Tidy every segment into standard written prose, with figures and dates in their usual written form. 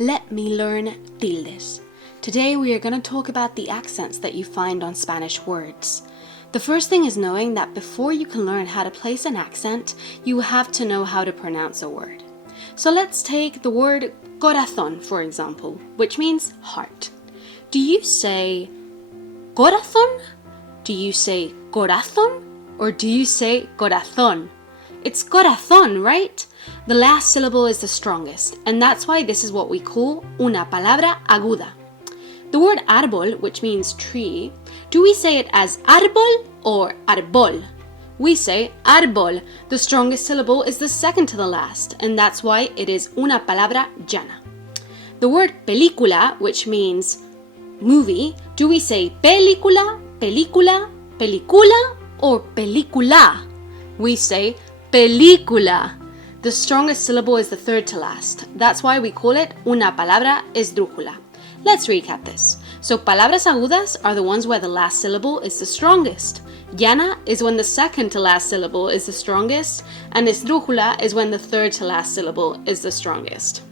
Let me learn tildes. Today we are going to talk about the accents that you find on Spanish words. The first thing is knowing that before you can learn how to place an accent, you have to know how to pronounce a word. So let's take the word corazón, for example, which means heart. Do you say corazón? Do you say corazón? Or do you say corazón? It's corazón, right? The last syllable is the strongest, and that's why this is what we call una palabra aguda. The word árbol, which means tree, do we say it as árbol or árbol? We say árbol. The strongest syllable is the second to the last, and that's why it is una palabra llana. The word película, which means movie, do we say película, película, película, or película? We say película. The strongest syllable is the third to last. That's why we call it una palabra esdrújula. Let's recap this. So palabras agudas are the ones where the last syllable is the strongest. Llana is when the second to last syllable is the strongest, and esdrújula is when the third to last syllable is the strongest.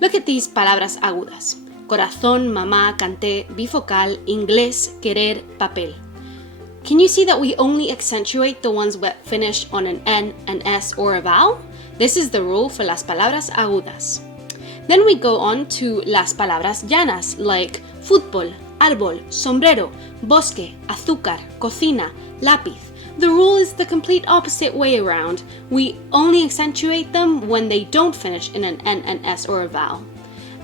Look at these palabras agudas. Corazón, mamá, canté, bifocal, inglés, querer, papel. Can you see that we only accentuate the ones that finish on an N, an S, or a vowel? This is the rule for las palabras agudas. Then we go on to las palabras llanas, like fútbol, árbol, sombrero, bosque, azúcar, cocina, lápiz. The rule is the complete opposite way around. We only accentuate them when they don't finish in an N, an S, or a vowel.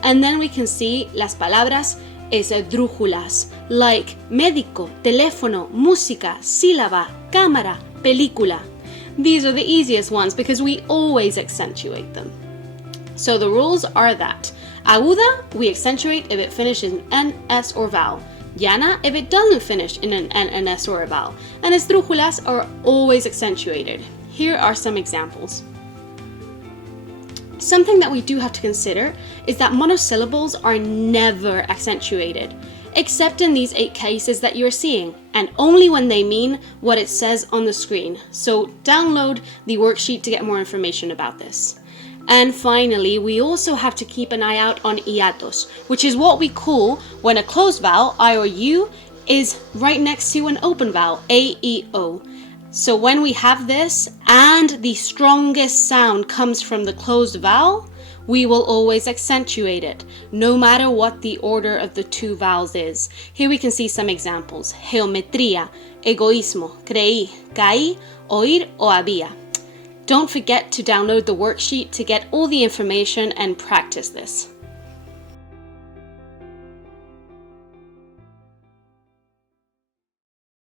And then we can see las palabras esdrújulas, like médico, teléfono, música, sílaba, cámara, película. These are the easiest ones because we always accentuate them. So the rules are that aguda, we accentuate if it finishes in N, S, or vowel. Llana, if it doesn't finish in an N, an S, or a vowel. And esdrújulas are always accentuated. Here are some examples. Something that we do have to consider is that monosyllables are never accentuated, except in these 8 cases that you're seeing, and only when they mean what it says on the screen. So download the worksheet to get more information about this. And finally, we also have to keep an eye out on hiatos, which is what we call when a closed vowel, I or U, is right next to an open vowel, A, E, O. So when we have this and the strongest sound comes from the closed vowel, we will always accentuate it, no matter what the order of the 2 vowels is. Here we can see some examples. Geometría, egoísmo, creí, caí, oír o había. Don't forget to download the worksheet to get all the information and practice this.